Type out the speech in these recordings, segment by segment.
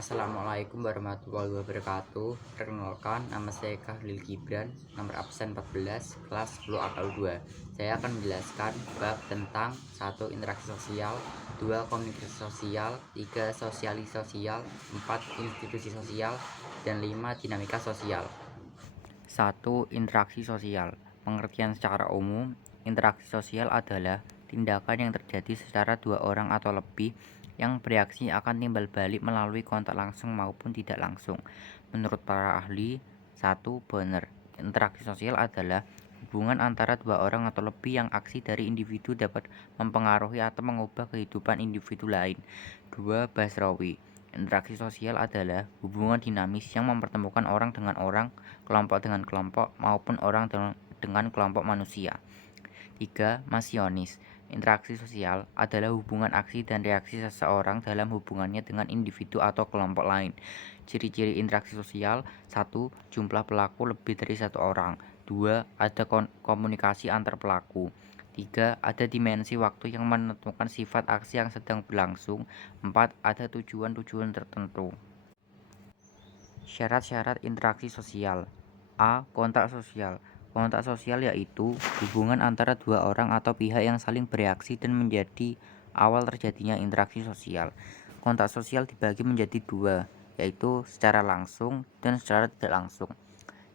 Assalamualaikum warahmatullahi wabarakatuh. Perkenalkan, nama saya Khalil Gibran, nomor absen 14, kelas 10 akal 2. Saya akan menjelaskan bab tentang 1. Interaksi sosial, 2. Komunikasi sosial, 3. Sosialisasi sosial, 4. Institusi sosial, dan 5. Dinamika sosial. 1. Interaksi sosial. Pengertian secara umum, interaksi sosial adalah tindakan yang terjadi secara dua orang atau lebih yang bereaksi akan timbal balik melalui kontak langsung maupun tidak langsung. Menurut para ahli, 1. Benar. Interaksi sosial adalah hubungan antara dua orang atau lebih yang aksi dari individu dapat mempengaruhi atau mengubah kehidupan individu lain. 2. Basrawi. Interaksi sosial adalah hubungan dinamis yang mempertemukan orang dengan orang, kelompok dengan kelompok, maupun orang dengan kelompok manusia. 3. Masionis. Interaksi sosial adalah hubungan aksi dan reaksi seseorang dalam hubungannya dengan individu atau kelompok lain. Ciri-ciri interaksi sosial: 1. Jumlah pelaku lebih dari satu orang. 2. Ada komunikasi antar pelaku. 3. Ada dimensi waktu yang menentukan sifat aksi yang sedang berlangsung. 4. Ada tujuan-tujuan tertentu. Syarat-syarat interaksi sosial. A. Kontak sosial. Kontak sosial yaitu hubungan antara dua orang atau pihak yang saling bereaksi dan menjadi awal terjadinya interaksi sosial. Kontak sosial dibagi menjadi dua, yaitu secara langsung dan secara tidak langsung.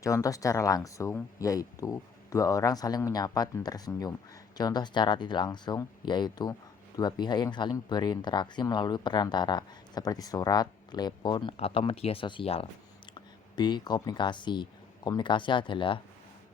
Contoh secara langsung yaitu dua orang saling menyapa dan tersenyum. Contoh secara tidak langsung yaitu dua pihak yang saling berinteraksi melalui perantara seperti surat, telepon, atau media sosial. B. Komunikasi. Komunikasi adalah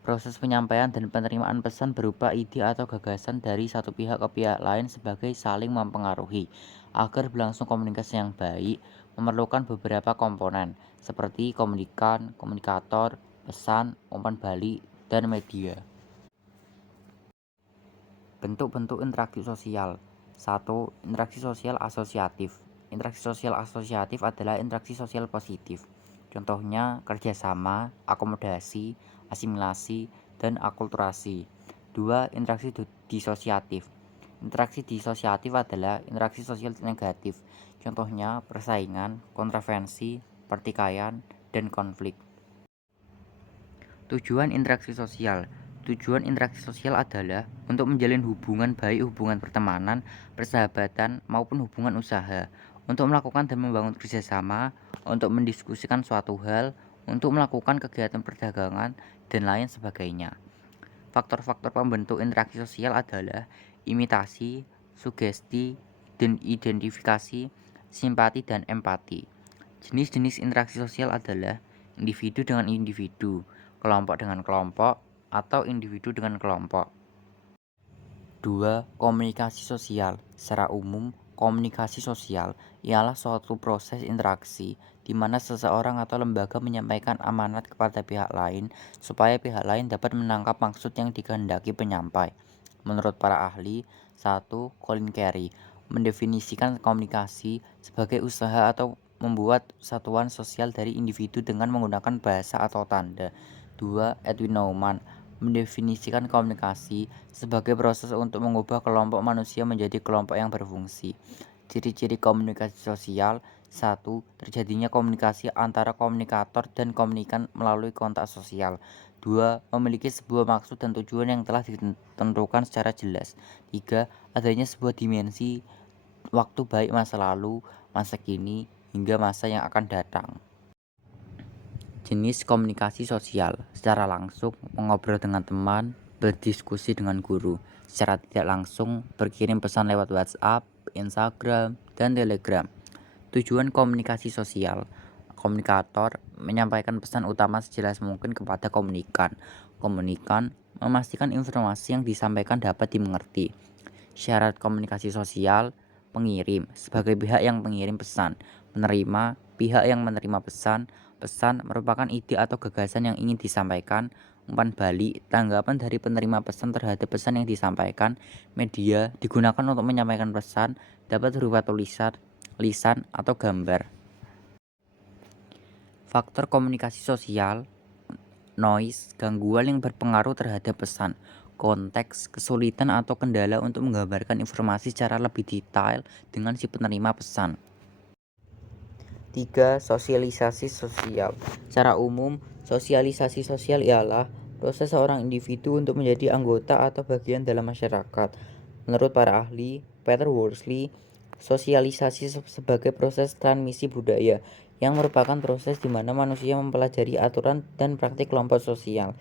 proses penyampaian dan penerimaan pesan berupa ide atau gagasan dari satu pihak ke pihak lain sebagai saling mempengaruhi. Agar berlangsung komunikasi yang baik, memerlukan beberapa komponen seperti komunikan, komunikator, pesan, umpan balik, dan media. Bentuk-bentuk interaksi sosial. 1. Interaksi sosial asosiatif. Interaksi sosial asosiatif adalah interaksi sosial positif. Contohnya kerjasama, akomodasi, asimilasi, dan akulturasi. 2. Interaksi disosiatif. Interaksi disosiatif adalah interaksi sosial negatif. Contohnya persaingan, kontroversi, pertikaian, dan konflik. Tujuan interaksi sosial. Tujuan interaksi sosial adalah untuk menjalin hubungan baik, hubungan pertemanan, persahabatan, maupun hubungan usaha, untuk melakukan dan membangun kerjasama, untuk mendiskusikan suatu hal, untuk melakukan kegiatan perdagangan, dan lain sebagainya. Faktor-faktor pembentuk interaksi sosial adalah imitasi, sugesti, dan identifikasi, simpati, dan empati. Jenis-jenis interaksi sosial adalah individu dengan individu, kelompok dengan kelompok, atau individu dengan kelompok. 2. Komunikasi sosial. Secara umum, komunikasi sosial ialah suatu proses interaksi di mana seseorang atau lembaga menyampaikan amanat kepada pihak lain supaya pihak lain dapat menangkap maksud yang dikehendaki penyampai. Menurut para ahli, 1. Colin Carey mendefinisikan komunikasi sebagai usaha atau membuat satuan sosial dari individu dengan menggunakan bahasa atau tanda. 2. Edwin Nauman mendefinisikan komunikasi sebagai proses untuk mengubah kelompok manusia menjadi kelompok yang berfungsi. Ciri-ciri komunikasi sosial: 1. Terjadinya komunikasi antara komunikator dan komunikan melalui kontak sosial. 2. Memiliki sebuah maksud dan tujuan yang telah ditentukan secara jelas. 3. Adanya sebuah dimensi waktu baik masa lalu, masa kini, hingga masa yang akan datang. Jenis komunikasi sosial. Secara langsung, mengobrol dengan teman, berdiskusi dengan guru. Secara tidak langsung, berkirim pesan lewat WhatsApp, Instagram, dan Telegram. Tujuan komunikasi sosial. Komunikator menyampaikan pesan utama sejelas mungkin kepada komunikan. Komunikan memastikan informasi yang disampaikan dapat dimengerti. Syarat komunikasi sosial: pengirim sebagai pihak yang mengirim pesan, penerima pihak yang menerima pesan. Pesan merupakan ide atau gagasan yang ingin disampaikan. Umpan balik, tanggapan dari penerima pesan terhadap pesan yang disampaikan. Media digunakan untuk menyampaikan pesan, dapat berupa tulisan, lisan, atau gambar. Faktor komunikasi sosial: noise, gangguan yang berpengaruh terhadap pesan. Konteks, kesulitan atau kendala untuk menggambarkan informasi secara lebih detail dengan si penerima pesan. 3. Sosialisasi sosial. Secara umum, sosialisasi sosial ialah proses seorang individu untuk menjadi anggota atau bagian dalam masyarakat. Menurut para ahli, Peter Worsley, sosialisasi sebagai proses transmisi budaya yang merupakan proses di mana manusia mempelajari aturan dan praktik kelompok sosial.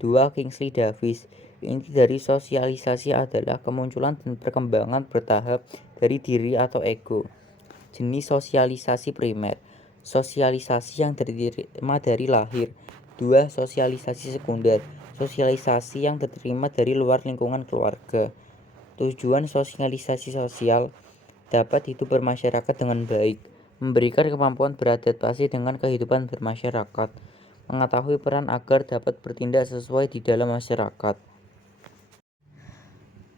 2. Kingsley Davis, inti dari sosialisasi adalah kemunculan dan perkembangan bertahap dari diri atau ego. Jenis sosialisasi primer, sosialisasi yang diterima dari lahir. 2. Sosialisasi sekunder, sosialisasi yang diterima dari luar lingkungan keluarga. Tujuan sosialisasi sosial dapat hidup bermasyarakat dengan baik, memberikan kemampuan beradaptasi dengan kehidupan bermasyarakat, mengetahui peran agar dapat bertindak sesuai di dalam masyarakat.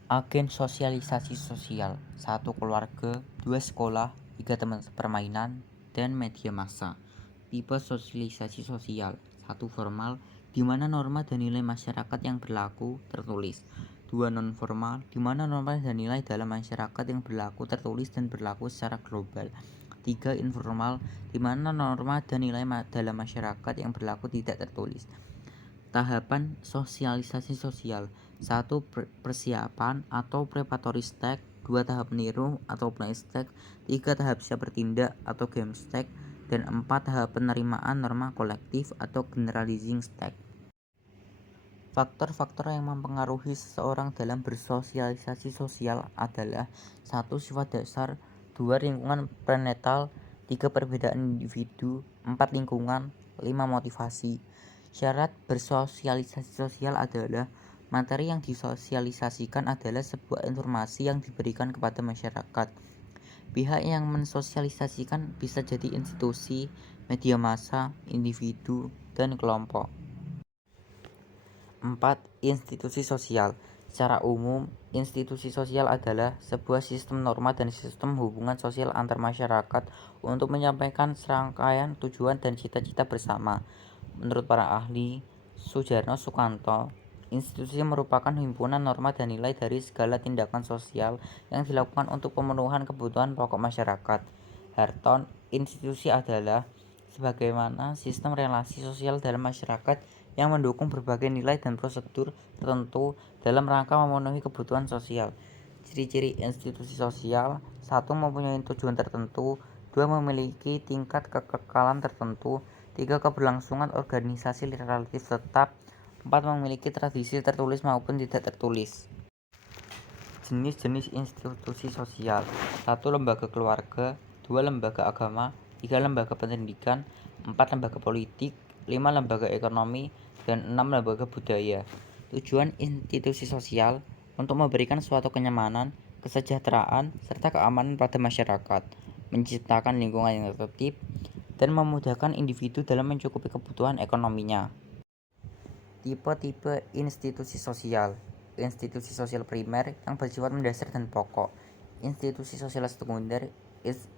Agen sosialisasi sosial: 1. Keluarga, 2. Sekolah, 3. Teman permainan, dan media massa. Tipe sosialisasi sosial: 1. Formal, di mana norma dan nilai masyarakat yang berlaku tertulis. 2. Non-formal, di mana norma dan nilai dalam masyarakat yang berlaku tertulis dan berlaku secara global. 3. Informal, di mana norma dan nilai dalam masyarakat yang berlaku tidak tertulis. Tahapan sosialisasi sosial: 1. Persiapan atau preparatory stage, 2. Tahap meniru atau play stage, 3. Tahap siap bertindak atau game stage, dan 4. Tahap penerimaan norma kolektif atau generalizing stage. Faktor-faktor yang mempengaruhi seseorang dalam bersosialisasi sosial adalah 1. Sifat dasar, 2. Lingkungan prenatal, 3. Perbedaan individu, 4. Lingkungan, 5. Motivasi. Syarat bersosialisasi sosial adalah materi yang disosialisasikan adalah sebuah informasi yang diberikan kepada masyarakat. Pihak yang mensosialisasikan bisa jadi institusi, media massa, individu, dan kelompok. 4. Institusi sosial. Secara umum, institusi sosial adalah sebuah sistem norma dan sistem hubungan sosial antar masyarakat untuk menyampaikan serangkaian tujuan dan cita-cita bersama. Menurut para ahli, Sujarno Sukanto, institusi merupakan himpunan norma dan nilai dari segala tindakan sosial yang dilakukan untuk pemenuhan kebutuhan pokok masyarakat. Harton, institusi adalah sebagaimana sistem relasi sosial dalam masyarakat yang mendukung berbagai nilai dan prosedur tertentu dalam rangka memenuhi kebutuhan sosial. Ciri-ciri institusi sosial: 1. Mempunyai tujuan tertentu, 2. Memiliki tingkat kekekalan tertentu, 3. Keberlangsungan organisasi relatif tetap, 4. Memiliki tradisi tertulis maupun tidak tertulis. Jenis-jenis institusi sosial: 1. Lembaga keluarga, 2. Lembaga agama, 3. Lembaga pendidikan, 4. Lembaga politik, 5. Lembaga ekonomi, dan 6. Lembaga budaya. Tujuan institusi sosial: untuk memberikan suatu kenyamanan, kesejahteraan, serta keamanan pada masyarakat, menciptakan lingkungan yang tertib, dan memudahkan individu dalam mencukupi kebutuhan ekonominya. Tipe-tipe institusi sosial: institusi sosial primer yang bersifat mendasar dan pokok. Institusi sosial sekunder.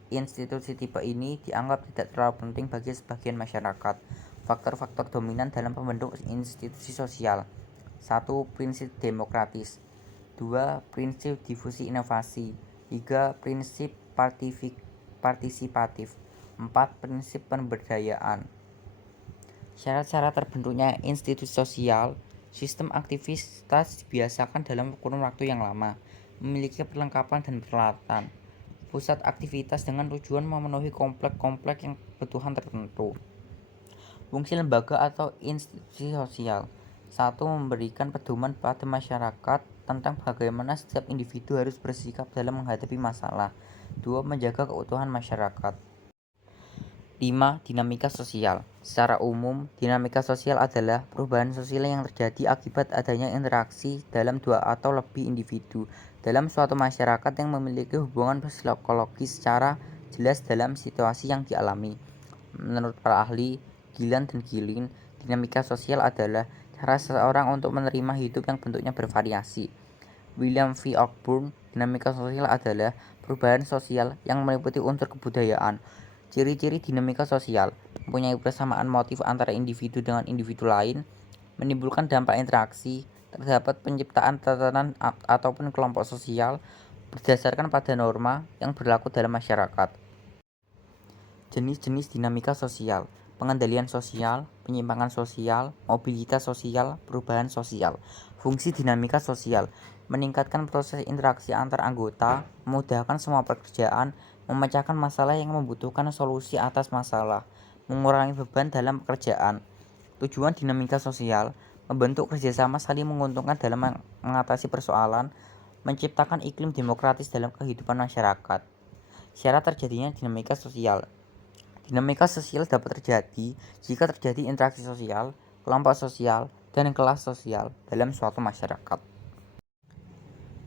Institusi tipe ini dianggap tidak terlalu penting bagi sebagian masyarakat. Faktor-faktor dominan dalam pembentuk institusi sosial: 1. Prinsip demokratis, 2. Prinsip difusi inovasi, 3. Prinsip partisipatif, 4. Prinsip pemberdayaan. Syarat-syarat terbentuknya institusi sosial: sistem aktivitas dibiasakan dalam kurun waktu yang lama, memiliki perlengkapan dan peralatan, pusat aktivitas dengan tujuan memenuhi komplek-komplek yang kebutuhan tertentu. Fungsi lembaga atau institusi sosial: 1. Memberikan pedoman pada masyarakat tentang bagaimana setiap individu harus bersikap dalam menghadapi masalah. 2. Menjaga keutuhan masyarakat. 5. Dinamika sosial. Secara umum, dinamika sosial adalah perubahan sosial yang terjadi akibat adanya interaksi dalam dua atau lebih individu dalam suatu masyarakat yang memiliki hubungan psikologis secara jelas dalam situasi yang dialami. Menurut para ahli, Gillan dan Gillin, dinamika sosial adalah cara seseorang untuk menerima hidup yang bentuknya bervariasi. William V. Ogburn, dinamika sosial adalah perubahan sosial yang meliputi unsur kebudayaan. Ciri-ciri dinamika sosial: mempunyai persamaan motif antara individu dengan individu lain, menimbulkan dampak interaksi, terdapat penciptaan tatanan ataupun kelompok sosial berdasarkan pada norma yang berlaku dalam masyarakat. Jenis-jenis dinamika sosial, pengendalian sosial, penyimpangan sosial, mobilitas sosial, perubahan sosial. Fungsi dinamika sosial, meningkatkan proses interaksi antar anggota, memudahkan semua pekerjaan, memecahkan masalah yang membutuhkan solusi atas masalah, mengurangi beban dalam pekerjaan. Tujuan dinamika sosial, membentuk kerjasama saling menguntungkan dalam mengatasi persoalan, menciptakan iklim demokratis dalam kehidupan masyarakat. Syarat terjadinya dinamika sosial. Dinamika sosial dapat terjadi jika terjadi interaksi sosial, kelompok sosial, dan kelas sosial dalam suatu masyarakat.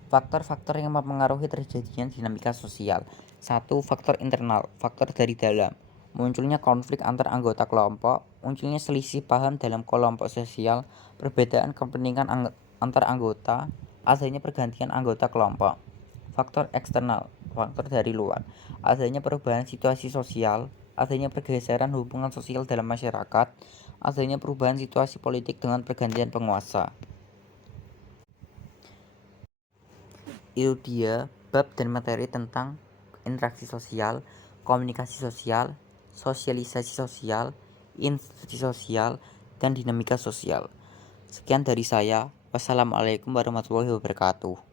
Faktor-faktor yang mempengaruhi terjadinya dinamika sosial. 1. Faktor internal, faktor dari dalam. Munculnya konflik antar anggota kelompok, munculnya selisih paham dalam kelompok sosial, perbedaan kepentingan antar anggota, adanya pergantian anggota kelompok. Faktor eksternal, faktor dari luar, adanya perubahan situasi sosial, adanya pergeseran hubungan sosial dalam masyarakat, adanya perubahan situasi politik dengan pergantian penguasa. Itu dia bab dan materi tentang interaksi sosial, komunikasi sosial, sosialisasi sosial, institusi sosial, dan dinamika sosial. Sekian dari saya. Wassalamualaikum warahmatullahi wabarakatuh.